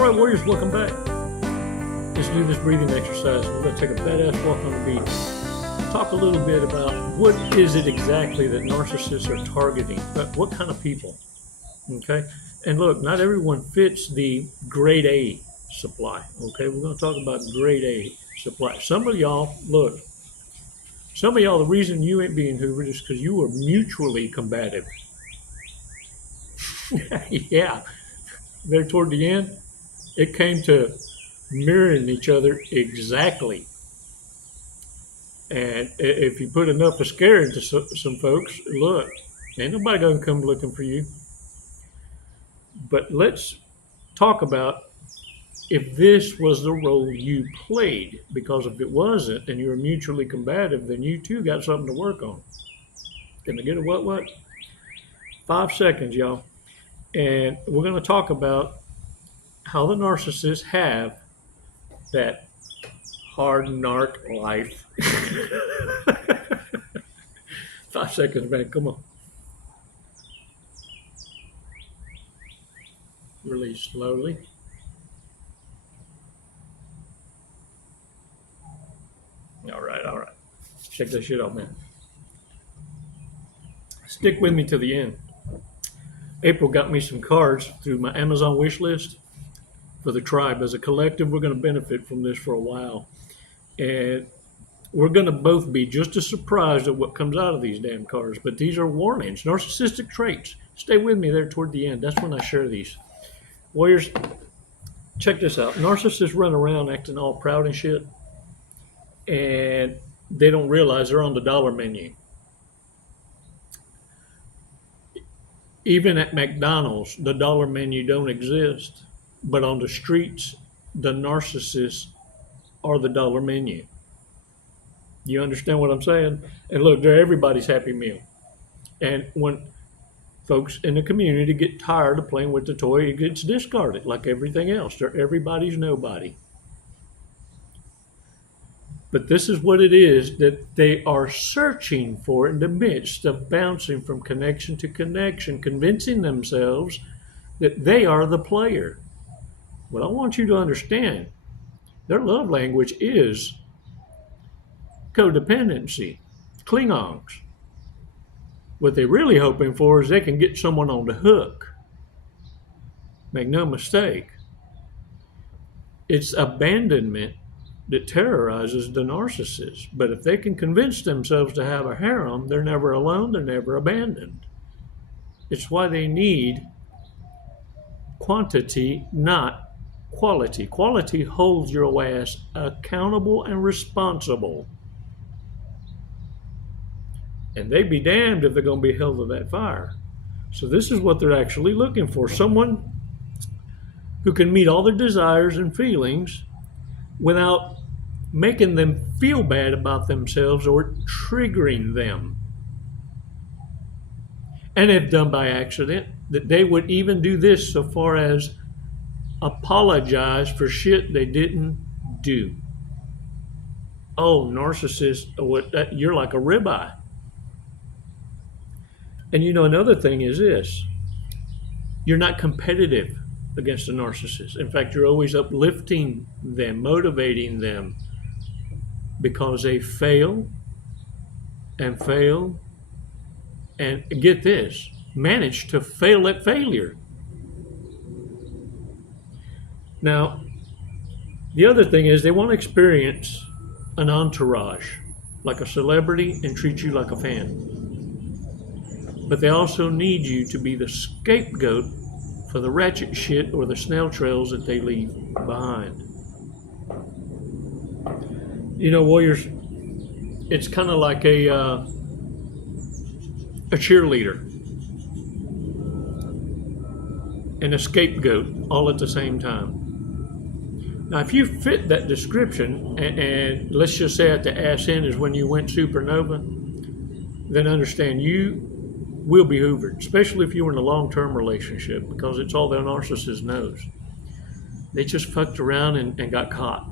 right, Warriors, welcome back. Let's do this breathing exercise. We're going to take a badass walk on the beach. Talk a little bit about what is it exactly that narcissists are targeting. What kind of people? Okay. And look, not everyone fits the grade A supply. Okay. We're going to talk about grade A supply. Some of y'all, the reason you ain't being hoovered is because you were mutually combative. Yeah. There toward the end, it came to mirroring each other exactly. And if you put enough of scare into some folks, look, ain't nobody gonna come looking for you. But let's talk about if this was the role you played, because if it wasn't and you were mutually combative, then you too got something to work on. Can I get a what? 5 seconds, y'all. And we're going to talk about how the narcissists have that hard narc life. 5 seconds, man. Come on. Release slowly. All right. Check that shit out, man. Stick with me to the end. April got me some cards through my Amazon wish list for the tribe. As a collective, we're going to benefit from this for a while. And we're going to both be just as surprised at what comes out of these damn cards. But these are warnings, narcissistic traits. Stay with me there toward the end. That's when I share these. Warriors, check this out. Narcissists run around acting all proud and shit. And they don't realize they're on the dollar menu. Even at McDonald's, the dollar menu don't exist. But on the streets, the narcissists are the dollar menu. You understand what I'm saying? And look, they're everybody's happy meal. And when folks in the community get tired of playing with the toy, it gets discarded like everything else. They're everybody's nobody. But this is what it is that they are searching for in the midst of bouncing from connection to connection, convincing themselves that they are the player. What I want you to understand, their love language is codependency, Klingons. What they're really hoping for is they can get someone on the hook. Make no mistake, it's abandonment that terrorizes the narcissist. But if they can convince themselves to have a harem, they're never alone, they're never abandoned. It's why they need quantity, not quality. Quality holds your ass accountable and responsible. And they be damned if they're going to be held to that fire. So this is what they're actually looking for. Someone who can meet all their desires and feelings without making them feel bad about themselves or triggering them. And if done by accident, that they would even do this so far as apologize for shit they didn't do. Oh, narcissist, you're like a ribeye. And you know, another thing is this. You're not competitive against a narcissist. In fact, you're always uplifting them, motivating them, because they fail and get this, manage to fail at failure. Now, the other thing is they want to experience an entourage, like a celebrity, and treat you like a fan. But they also need you to be the scapegoat for the ratchet shit or the snail trails that they leave behind. You know, Warriors, it's kind of like a cheerleader and a scapegoat all at the same time. Now, if you fit that description, and let's just say at the ass end is when you went supernova, then understand you will be hoovered, especially if you were in a long-term relationship, because it's all the narcissist knows. They just fucked around and got caught,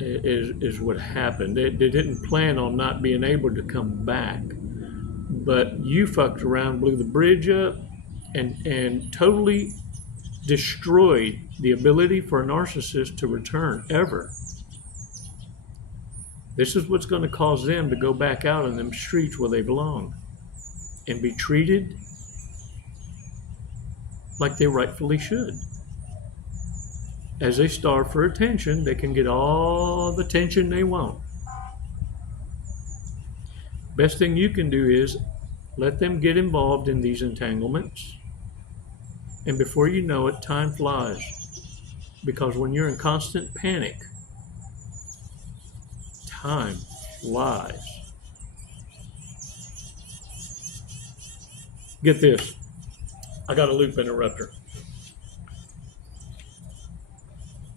is what happened. They didn't plan on not being able to come back. But you fucked around, blew the bridge up, and totally destroyed the ability for a narcissist to return ever. This is what's going to cause them to go back out in them streets where they belong and be treated like they rightfully should. As they starve for attention, they can get all the attention they want. Best thing you can do is let them get involved in these entanglements, and before you know it, time flies. Because when you're in constant panic, time flies. Get this. I got a loop interrupter.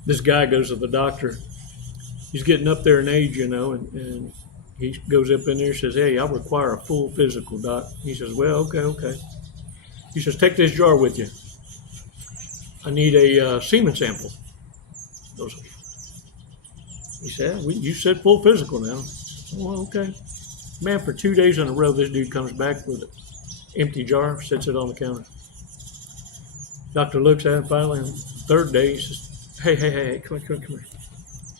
This guy goes to the doctor. He's getting up there in age, and he goes up in there and says, "Hey, I require a full physical, doc." He says, "Well, okay." He says, "Take this jar with you. I need a semen sample." He said, "You said full physical now." "Well, okay." Man, for 2 days in a row, this dude comes back with an empty jar, sets it on the counter. Doctor looks at him finally, and the third day, he says, Hey, come here.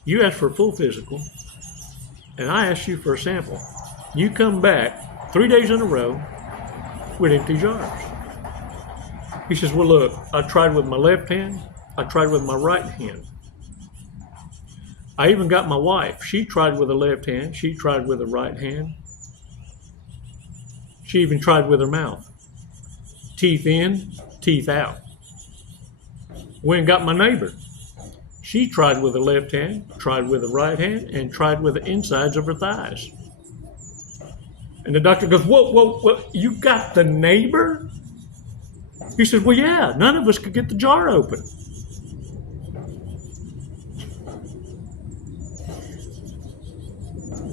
You asked for a full physical, and I asked you for a sample. You come back 3 days in a row with empty jars. He says, "Well, look, I tried with my left hand. I tried with my right hand. I even got my wife. She tried with the left hand. She tried with the right hand. She even tried with her mouth. Teeth in, teeth out. Went and got my neighbor. She tried with the left hand, tried with the right hand, and tried with the insides of her thighs." And the doctor goes, Whoa, you got the neighbor? He says, "Well, yeah, none of us could get the jar open."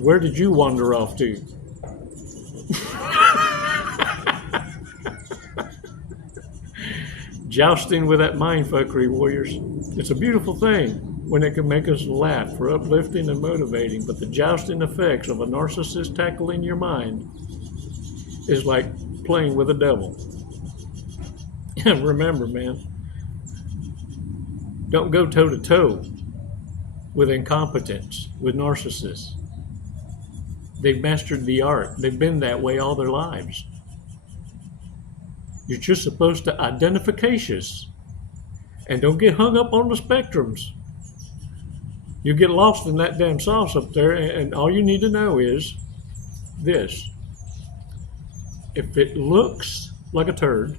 Where did you wander off to? Jousting with that mindfuckery, warriors. It's a beautiful thing when it can make us laugh for uplifting and motivating, but the jousting effects of a narcissist tackling your mind is like playing with the devil. And remember, man, don't go toe-to-toe with incompetence, with narcissists. They've mastered the art. They've been that way all their lives. You're just supposed to identifications, and don't get hung up on the spectrums. You get lost in that damn sauce up there, and all you need to know is this. If it looks like a turd,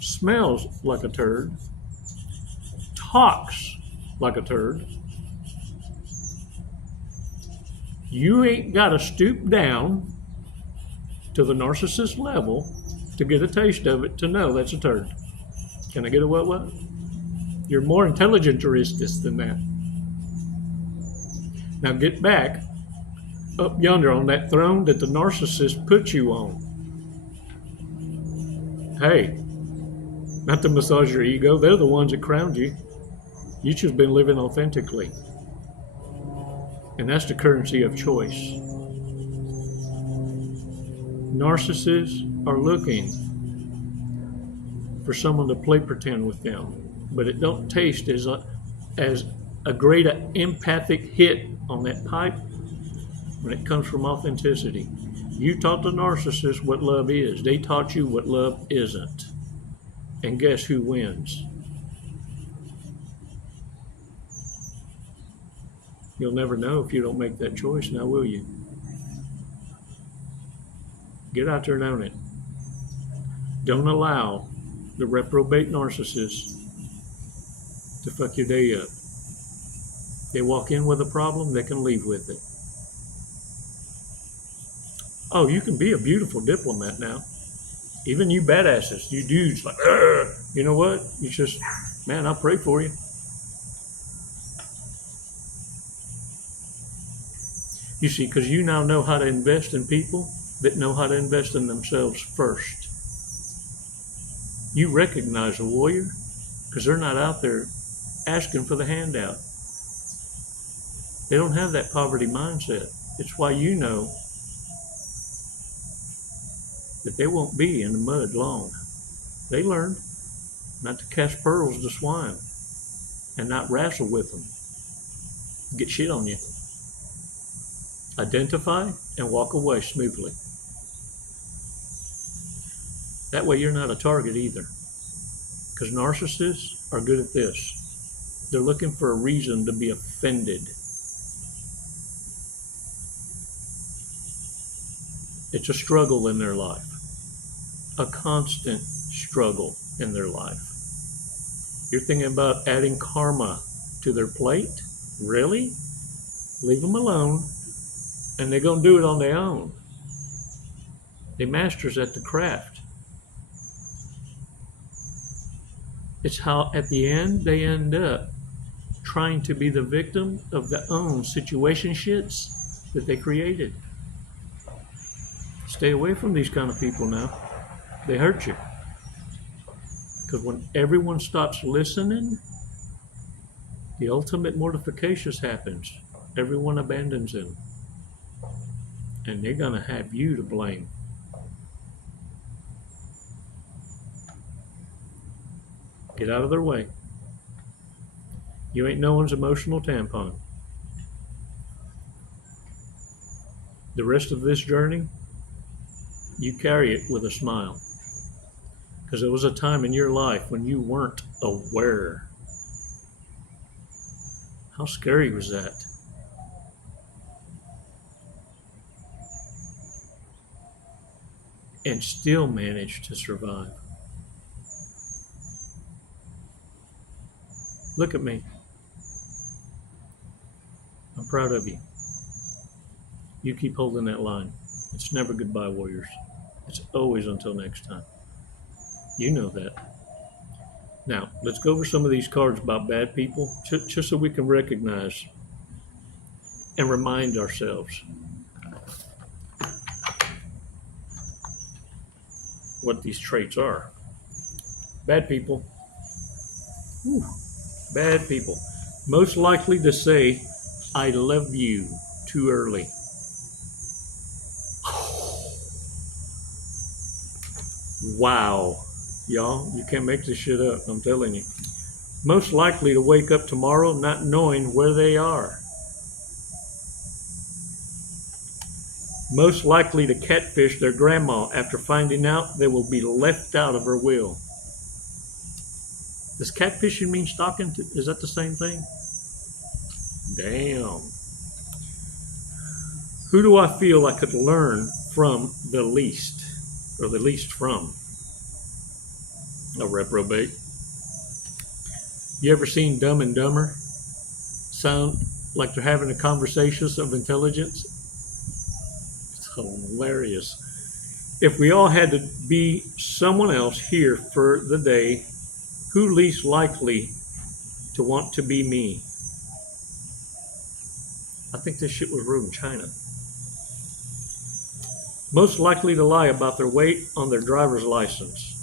smells like a turd, talks like a turd, you ain't got to stoop down to the narcissist level to get a taste of it to know that's a turd. Can I get a what? You're more intelligent-touristus than that. Now get back up yonder on that throne that the narcissist put you on. Hey, not to massage your ego. They're the ones that crowned you. You just been living authentically. And that's the currency of choice. Narcissists are looking for someone to play pretend with them, but it don't taste as a great empathic hit on that pipe when it comes from authenticity. You taught the narcissist what love is. They taught you what love isn't. And guess who wins? You'll never know if you don't make that choice, now will you? Get out there and own it. Don't allow the reprobate narcissist to fuck your day up. They walk in with a problem, they can leave with it. Oh, you can be a beautiful diplomat now. Even you badasses, you dudes like, you know what? You just, man, I'll pray for you. You see, because you now know how to invest in people that know how to invest in themselves first. You recognize a warrior because they're not out there asking for the handout. They don't have that poverty mindset. It's why you know that they won't be in the mud long. They learned. not to cast pearls to swine and not wrestle with them. Get shit on you. Identify and walk away smoothly. That way you're not a target either. Because narcissists are good at this. They're looking for a reason to be offended. It's a struggle in their life. A constant struggle in their life. You're thinking about adding karma to their plate? Really? Leave them alone, and they're going to do it on their own. They're masters at the craft. It's how, at the end, they end up trying to be the victim of their own situationships that they created. Stay away from these kind of people now. They hurt you. Because when everyone stops listening, the ultimate mortification happens. Everyone abandons them. And they're going to have you to blame. Get out of their way. You ain't no one's emotional tampon. The rest of this journey, you carry it with a smile. Because there was a time in your life when you weren't aware. How scary was that? And still managed to survive. Look at me. I'm proud of you. You keep holding that line. It's never goodbye, warriors. It's always until next time. You know that. Now, let's go over some of these cards about bad people, just so we can recognize and remind ourselves what these traits are. Bad people. Whew. Bad people. Most likely to say, I love you too early. Wow. Y'all, you can't make this shit up, I'm telling you. Most likely to wake up tomorrow not knowing where they are. Most likely to catfish their grandma after finding out they will be left out of her will. Does catfishing mean stalking? Is that the same thing? Damn. Who do I feel I could learn from the least? Or the least from? A reprobate. You ever seen Dumb and Dumber? Sound like they're having a conversation of intelligence? It's hilarious. If we all had to be someone else here for the day, who least likely to want to be me? I think this shit was wrote in China. Most likely to lie about their weight on their driver's license.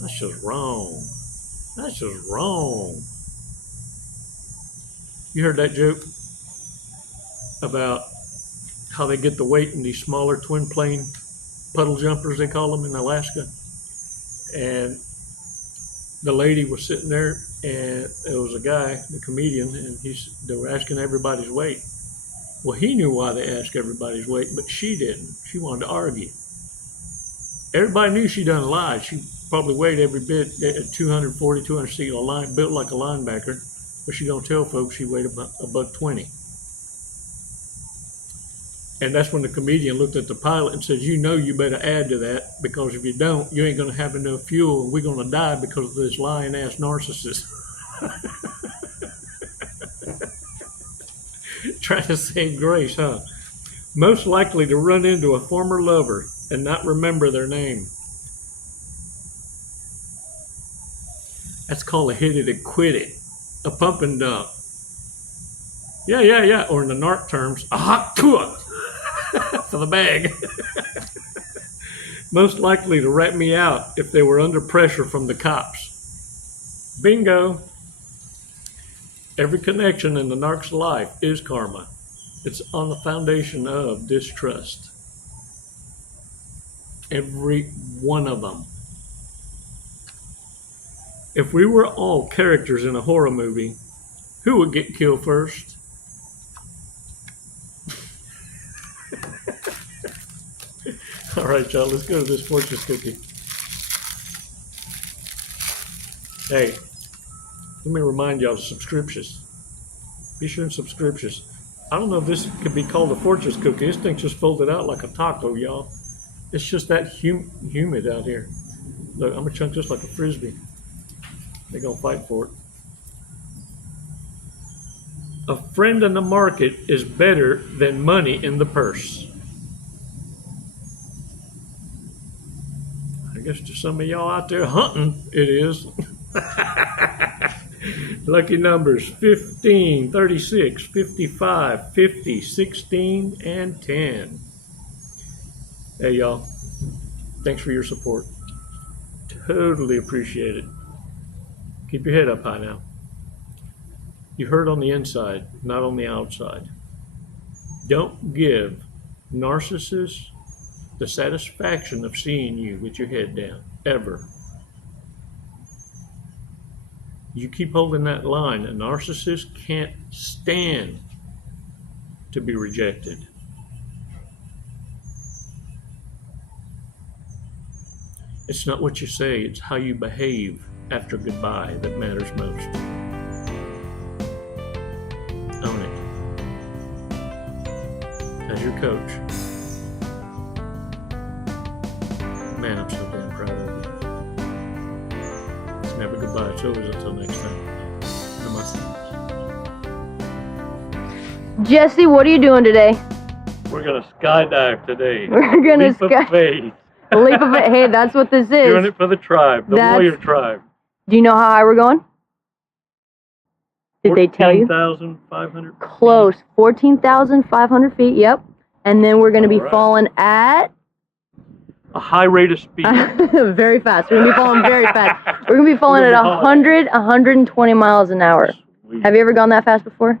That's just wrong. That's just wrong. You heard that joke about how they get the weight in these smaller twin plane puddle jumpers, they call them in Alaska? And the lady was sitting there, and it was a guy, the comedian, and they were asking everybody's weight. Well, he knew why they asked everybody's weight, but she didn't. She wanted to argue. Everybody knew she done lied. She probably weighed every bit at 240, 260, built like a linebacker, but she don't tell folks she weighed about $120. And that's when the comedian looked at the pilot and said, you know you better add to that, because if you don't, you ain't going to have enough fuel, and we're going to die because of this lying-ass narcissist. Trying to save grace, huh? Most likely to run into a former lover and not remember their name. That's called a hit it and quit it. A pump and dump. Yeah. Or in the narc terms, a hot tour for the bag. Most likely to rat me out if they were under pressure from the cops. Bingo. Every connection in the narc's life is karma. It's on the foundation of distrust. Every one of them. If we were all characters in a horror movie, who would get killed first? All right, y'all, let's go to this fortune cookie. Hey, let me remind y'all of subscriptions. Be sure and subscriptions. I don't know if this could be called a fortune cookie. This thing just folded out like a taco, y'all. It's just that humid out here. Look, I'm gonna chunk this like a frisbee. They're gonna fight for it. A friend in the market is better than money in the purse. I guess to some of y'all out there hunting, it is. Lucky numbers 15, 36, 55, 50, 16, and 10. Hey, y'all. Thanks for your support. Totally appreciate it. Keep your head up high now. You hurt on the inside, not on the outside. Don't give narcissists the satisfaction of seeing you with your head down, ever. You keep holding that line, a narcissist can't stand to be rejected. It's not what you say, it's how you behave after goodbye that matters most. Own it. As your coach, man, I'm so damn proud of you. It's never goodbye, it's always until next time. Namaste. Jesse, what are you doing today? We're gonna skydive today. We're gonna Leap of faith. Leap of faith. Hey, that's what this is. Doing it for the tribe, the warrior tribe. Do you know how high we're going? Did they tell you? 14,500. Close. 14,500 feet, yep. And then we're going to be falling at... a high rate of speed. Very fast. We're going to be falling very fast. We're going to be falling at 120 miles an hour. Sweet. Have you ever gone that fast before?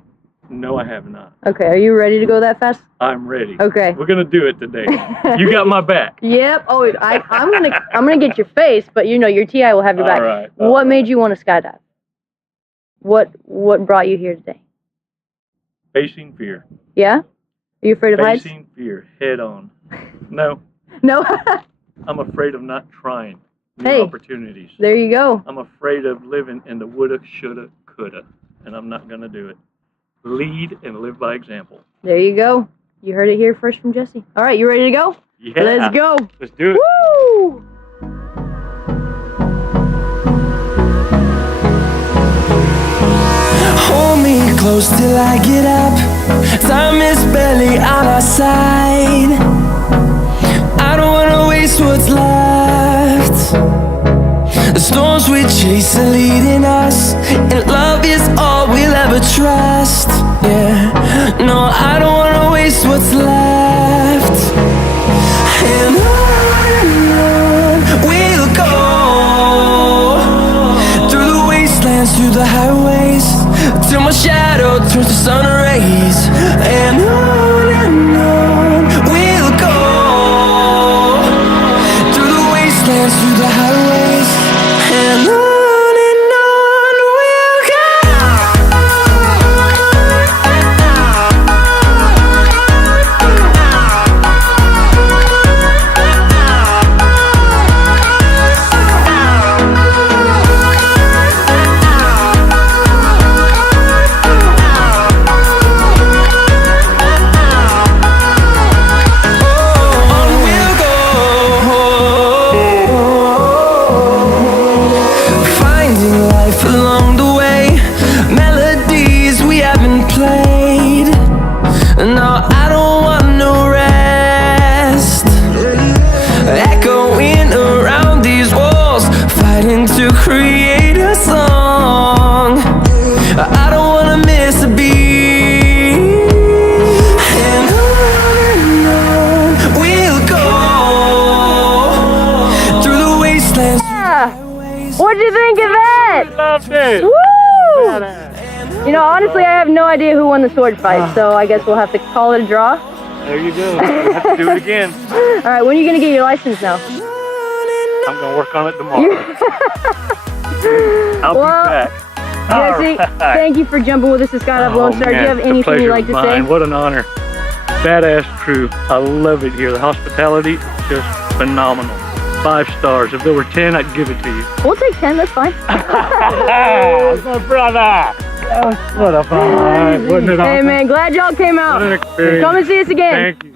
No, I have not. Okay, are you ready to go that fast? I'm ready. Okay. We're gonna do it today. You got my back. Yep. Oh, I'm gonna get your face, but you know your TI will have your back. All right. What made you want to skydive? What brought you here today? Facing fear. Yeah? Are you afraid of heights? Facing fear, head on. No. No. I'm afraid of not trying new Hey. opportunities. There you go. I'm afraid of living in the woulda, shoulda, coulda, and I'm not gonna do it. Lead and live by example. There you go. You heard it here first from Jesse. All right, you ready to go? Yeah. Let's go. Let's do it. Woo! Hold me close till I get up. Time is barely on our side. I don't wanna waste what's left. The storms we chase are leading us, and love is all we'll ever trust. Yeah, no, I don't wanna waste what's left. And on we'll go, through the wastelands, through the highways, till my shadow turns to sun rays. And on we'll go, through the wastelands, through the highways, and on we'll go. Along the way, melodies we haven't played. No, I don't want no rest. Echoing around these walls, fighting to create a song. I don't wanna miss a beat. And on we'll go, through the wastelands. What'd you think of it? Loved it. Woo! You know, honestly, I have no idea who won the sword fight, so I guess we'll have to call it a draw. There you go. We'll have to do it again. All right, when are you gonna get your license now? I'm gonna work on it tomorrow. I'll Well, be back. Jesse, All right. thank you for jumping with us to Skydive Lone Star. Do you man, have the anything pleasure you'd like was to say? mine. What an honor. Badass crew. I love it here. The hospitality, just phenomenal. 5 stars. If there were 10, I'd give it to you. We'll take 10, that's fine. My brother. What a fun. Wasn't it awesome? Hey man, glad y'all came out. What an experience. Come and see us again. Thank you.